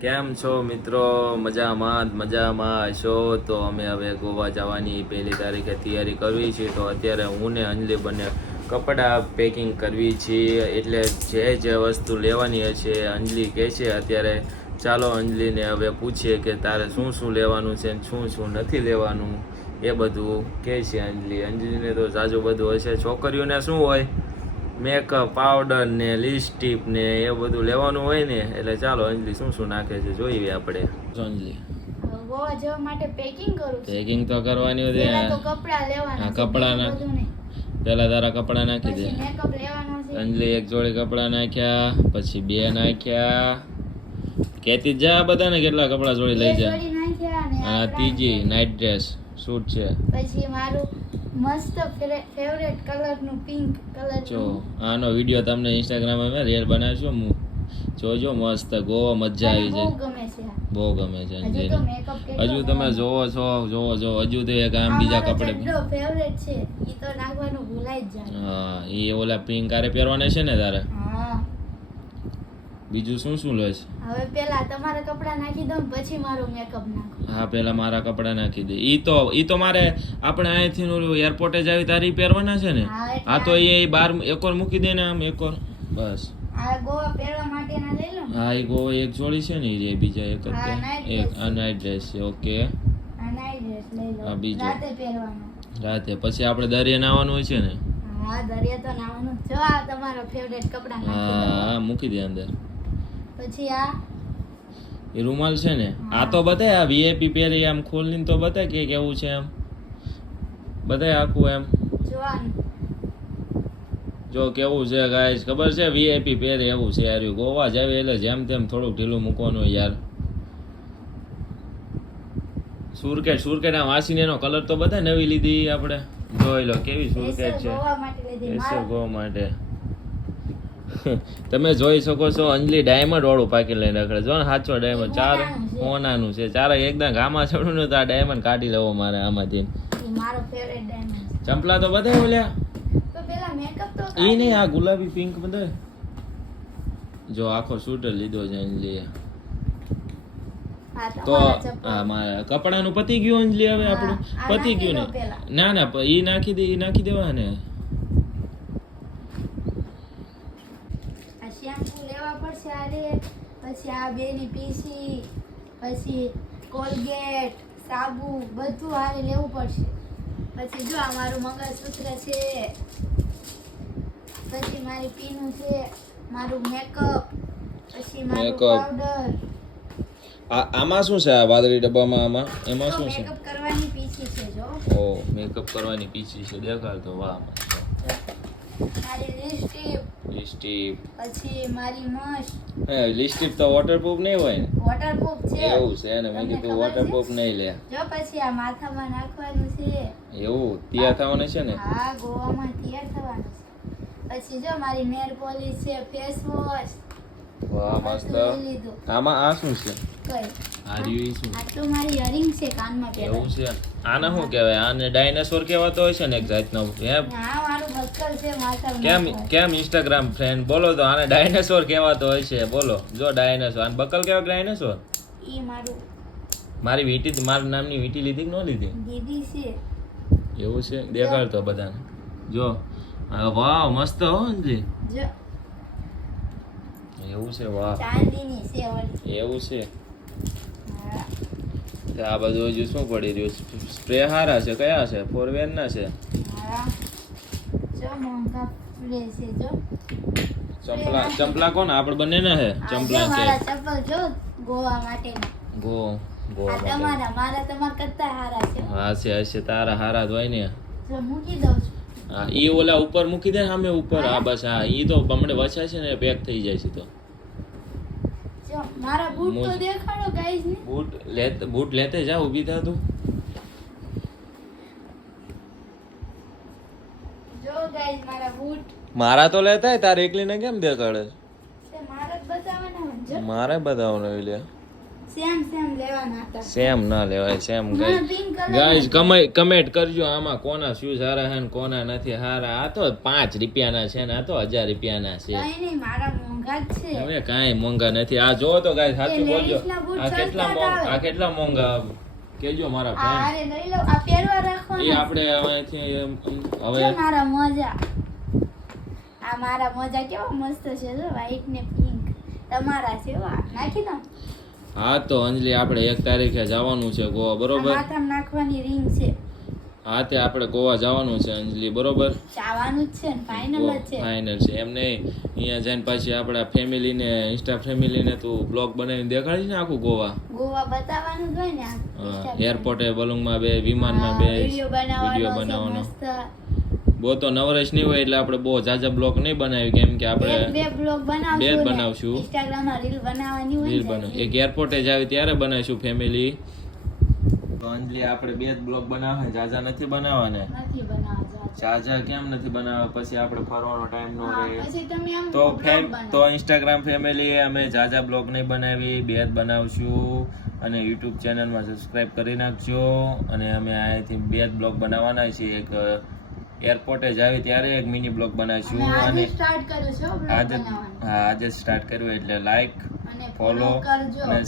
કેમ છો મિત્રો? મજામાં છો? તો અમે હવે ગોવા જવાની 1 તારીખે તૈયારી કરવી છે. તો અત્યારે હું ને અંજલિ બંને કપડાં પેકિંગ કરવી છીએ. એટલે જે વસ્તુ લેવાની હશે અંજલિ કહે છે અત્યારે. ચાલો અંજલિને હવે પૂછીએ કે તારે શું શું લેવાનું છે ને શું શું નથી લેવાનું, એ બધું કહે છે અંજલિને તો જાજુ બધું હશે. છોકરીઓને શું હોય, મેકઅપ, પાવડર ને લિપસ્ટિક ને એ બધું લેવાનું હોય ને. એટલે ચાલો અંજલિ શું શું નાખે છે જોઈએ આપણે. અંજલિ ગોવા જવા માટે પેકિંગ કરું છું. પેકિંગ તો કરવાની હતી. પહેલા તો કપડા લેવાના છે, કપડાના બધું નહીં. પેલા તારા કપડા નાખી દે. પછી મેકઅપ લેવાનો છે. અંજલિ એક જોડી કપડા નાખ્યા, પછી 2 નાખ્યા. કેતી જા બધાને કેટલા કપડા જોડી લઈ જા. જોડી નાખ્યા અને આ ત્રીજી નાઇટ ડ્રેસ સૂટ છે. પછી મારું મસ્ત ફેવરેટ કલર નું પિંક કલર જો આનો વિડિયો તમને ઇન્સ્ટાગ્રામમાં મેં રીલ બનાવ્યો છું, જોજો. મસ્ત ગોવા મજા આવી જાય. ગમે છે આ. બહુ ગમે છે હજુ તો મેકઅપ હજુ તમે જોવો છો હજુ તો એક આમ બીજા કપડે. ફેવરેટ છે ઈ તો નાખવાનું ભૂલાઈ જ જાય. હા, એ ઓલા પિંક આરે પહેરવાના છે ને તારે. હા, બીજું શું શું લેશ? હવે પેલા તમારા કપડા નાખી દઉં પછી મારો મેકઅપ નાખું. હા, પેલા મારા કપડા નાખી દે. ઈ તો મારે આપણે અહીંથી ઓલું એરપોર્ટે જાવી તારી પહેરવાના છે ને. હા, તો એ બાર એકor મૂકી દે ને આમ એકor. બસ આ ગોવા પહેરવા માટેના લઈ લો. હા, એ ગોવા એક જોડી છે ને એ બીજા એક જ એક આ નાઇટ ડ્રેસ છે. ઓકે, આ નાઈટ ડ્રેસ લઈ લો. હા, બીજો રાતે પહેરવાનો. રાતે. પછી આપણે દરિયા નાવાનું હોય છે ને. હા, દરિયા તો નાવાનું. જો આ તમારો ફેવરેટ કપડા નાખી દો. હા, મૂકી દે અંદર. પછી આ એ રૂમાલ છે ને. આ તો બતાય, આ વીઆઈપી પહેરી આમ ખોલીને તો બતાય કે કેવું છે એમ બતાય આખું એમ. જોવાનું. જો કેવું છે ગાઈસ, ખબર છે વીઆઈપી પહેરે એવું છે યાર. ગોવા જાવે એટલે જેમ તેમ થોડુંક ઢીલું મૂકવાનું યાર. સુરકેટ આ વાસીનેનો કલર તો બતાય નવી લીધી આપણે. જોઈ લો કેવી સુરકેટ છે. ગોવા માટે લીધી. ગોવા માટે તમે જોઈ શકો છો અંજલિ ડાયમંડ વાળું પાકી લઈને રખડે. જો ને સાચો ડાયમંડ. ચાર સોનાનું છે. ચાર એકદમ ગામા ચડું ને તો આ ડાયમંડ કાઢી લેવો મારે આમાંથી. ઈ મારો ફેવરેટ ડાયમંડ. ચંપલા તો બતાય ઓલ્યા. તો પેલા મેકઅપ તો ઈ નહીં, આ ગુલાબી પિંક બતાય. જો આખો શૂટર લીધો છે અંજલિએ. હા, તો હા, મારા કપડાનું પતી ગયું અંજલિ. હવે આપણું પતી ગયું ને. ના ઈ નાખી દેવા ને. શેમ્પુ લેવા પડશે આરે. પછી આ બેની પીસી, પછી કોલગેટ, સાબુ બધું આરે લેવું પડશે. પછી જો આ મારું મંગળસૂત્ર છે, પછી મારી પીનું છે, મારું મેકઅપ, પછી મારું પાવડર. આમાં શું છે? આ વાદળી ડબ્બામાં આમાં એમાં શું છે? મેકઅપ કરવાની પીસી છે. જો ઓ, મેકઅપ કરવાની પીસી છે. દેખાડ તો. વાહ, મારી લિપસ્ટિક, પછી મારી મસ્ત. હે, લિપસ્ટિક તો વોટરપ્રૂફ નહીં હોય ને? વોટરપ્રૂફ છે. એવું છે ને? મેં કીધું વોટરપ્રૂફ નહીં લે. જો પછી આ માથામાં નાખવાનું છે. એવું તૈયાર થવાનું છે ને? હા, ગોવામાં તૈયાર થવાનું છે. પછી જો મારી નેલ પોલિશ છે, ફેસ વોશ. વાહ, મસ્ત. આમાં આ શું છે? કઈ આ રીવી શું? આટલું મારી ઇયરિંગ છે કાનમાં પહેરવા. એવું છે? આને શું કહેવાય? આને ડાયનાસોર કહેવાતો હોય છે ને એક જાતનો. હા, મારું બક્કલ છે માથામાં. કેમ ઇન્સ્ટાગ્રામ ફ્રેન્ડ બોલો તો આને ડાયનાસોર કહેવાતો હોય છે. બોલો જો ડાયનાસોર. આને બકલ કહેવાય ડાયનાસોર? ઈ મારું મારા નામની વીંટી લીધી કે ન લીધી? દીદી છે. એવું છે? દેખાડતો બધાને. જો વાહ, મસ્ત હો અંજલિ. જો એવું છે? વાહ, ચાંદીની છે ઓલી. એવું છે? હા. આ બધું હજુ શું પડી રહ્યું? સ્પ્રે હારા છે. કયા છે? ફોરવેન ના છે? હા, જો મોંઘા સ્પ્રે છે. જો ચંપલા કોણ? આપણે બંને ના છે ચંપલા કે? મારા ચપ્પલ જો ગોવા માટેના. ગોવા તમારા તમારા કરતા હારા છે. હા, હશે તારા હારા જ હોય ને. જો મૂકી દઉં છું. હા, ઈ ઓલા ઉપર મૂકી દે સામે ઉપર. હા, બસ. હા, ઈ તો બમણે વછાય છે ને પેક થઈ જાય છે. તો જો મારા બૂટ તો દેખાડો ગાઈસ ને. બૂટ લેતે જા. ઊભી થા તું. જો ગાઈસ મારા બૂટ. મારા તો લેતા હોય. તારે એકલીને કેમ દેખાડે? તે મારા જ બતાવવાના હોય. જો મારે બતાવવાનો લે. સેમ લેવાના હતા. સેમ ના લેવાય. સેમ ગાઈસ કમેન્ટ કરજો આમાં કોના શૂઝ હારા છે ને કોના નથી હારા. આ તો 5 રૂપિયાના છે ને આ તો 1000 રૂપિયાના છે. નહીં મારા મોંઘા મોંઘા જ છે હવે કાંઈ મોંઘા નથી. આ જો તો ગાય સાચું એ બોલજો. ladies ના બૂટ આ કેટલા સસ્તા આવે. આ કેટલા મોંઘા કેજો મારા આ ફ્રેન્ડ. અરે લઈ લો આ પહેરવા એ રાખવાના આપણે હવેથી હવે જો મારા મોજા આ મારા મોજા કેવા મસ્ત છે જો વ્હાઈટ ને પિંક તમારા છે વા નાખી દઉં હા તો અંજલિ આપણે 1 તારીખે જવાનું છે ગોવા આ બરોબર. માથામાં નાખવાની રિંગ છે હા તે આપણે ગોવા જવાનું છે અંજલિ બરોબર. ચાવાનું જ છે ને ફાઇનલ જ છે ફાઇનલ છે એમ નહીં. અહીંયા જઈને પાછી આપણા ફેમિલીને ઇન્સ્ટા ફેમિલીને તું બ્લોગ બનાવીને દેખાડીશ ને આખું ગોવા. ગોવા બતાવવાનું જ હોય ને આ Instagram. એરપોર્ટે બલૂંગમાં બે વિમાનમાં બે વિડિયો વિડીયો બનાવવાનો બનાવવાનો. મસ્ત બહુ તો નવરેશ નહીં હોય એટલે આપણે બહુ જાજા બ્લોગ નહીં બનાવી કેમ કે એક આપણે બે બ્લોગ બે જ બનાવશું બનાવશું. Instagram માં રીલ બનાવવાની હોય રીલ ને બનાવ એક એરપોર્ટે જાવી ત્યારે બનાવીશું ફેમિલી. તો અંજલિ આપણે બે જ બ્લોગ બનાવવા જાજા નથી બનાવવાને. નથી બનાવવા જાજા કેમ નથી બનાવવા પછી આપણે ફરવાનો ટાઈમ ન રહે. પછી તમે આમ તો vlog તો ઇન્સ્ટાગ્રામ ફેમિલી અમે જાજા બ્લોગ નહીં બનાવી બે જ બનાવશું અને યુટ્યુબ ચેનલમાં સબસ્ક્રાઇબ કરી નાખજો. અને અમે અહીંયાથી બે જ બ્લોગ બનાવવાના છીએ. એક એરપોર્ટે જાવી ત્યારે એક મિની બ્લોગ બનાવીશું અમે આજે અને સ્ટાર્ટ કર્યું છે vlog આજે બનાવવાનું હા આજે સ્ટાર્ટ કર્યું એટલે લાઈક અને ફોલો ફોલો કરજો અને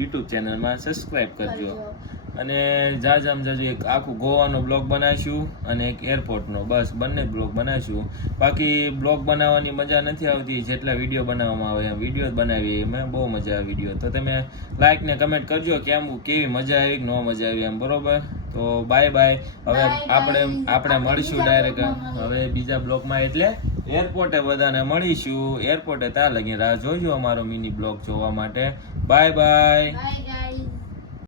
યુટ્યુબ ચેનલમાં સબસ્ક્રાઇબ કરજો. કરજો. અને જાજામ જાજુ એક આખું ગોવાનો બ્લોગ બનાવીશું અને એક એરપોર્ટનો બસ બંને બ્લોગ બનાવીશું. બાકી બ્લોગ બનાવવાની મજા નથી આવતી જેટલા વિડીયો બનાવવામાં આવે એમ વિડીયો બનાવીએ એમાં બહુ મજા આવે વિડીયો. તો તમે લાઈક ને કમેન્ટ કરજો કેવી મજા આવી કે ન મજા આવી એમ બરોબર. તો બાય બાય. હવે આપણે મળીશું ડાયરેક્ટ હવે બીજા બ્લોગમાં એટલે એરપોર્ટે બધાને મળીશું. એરપોર્ટે ત્યાં લગી રાહ જોજો અમારો મિની બ્લોગ જોવા માટે. Bye bye. Bye guys.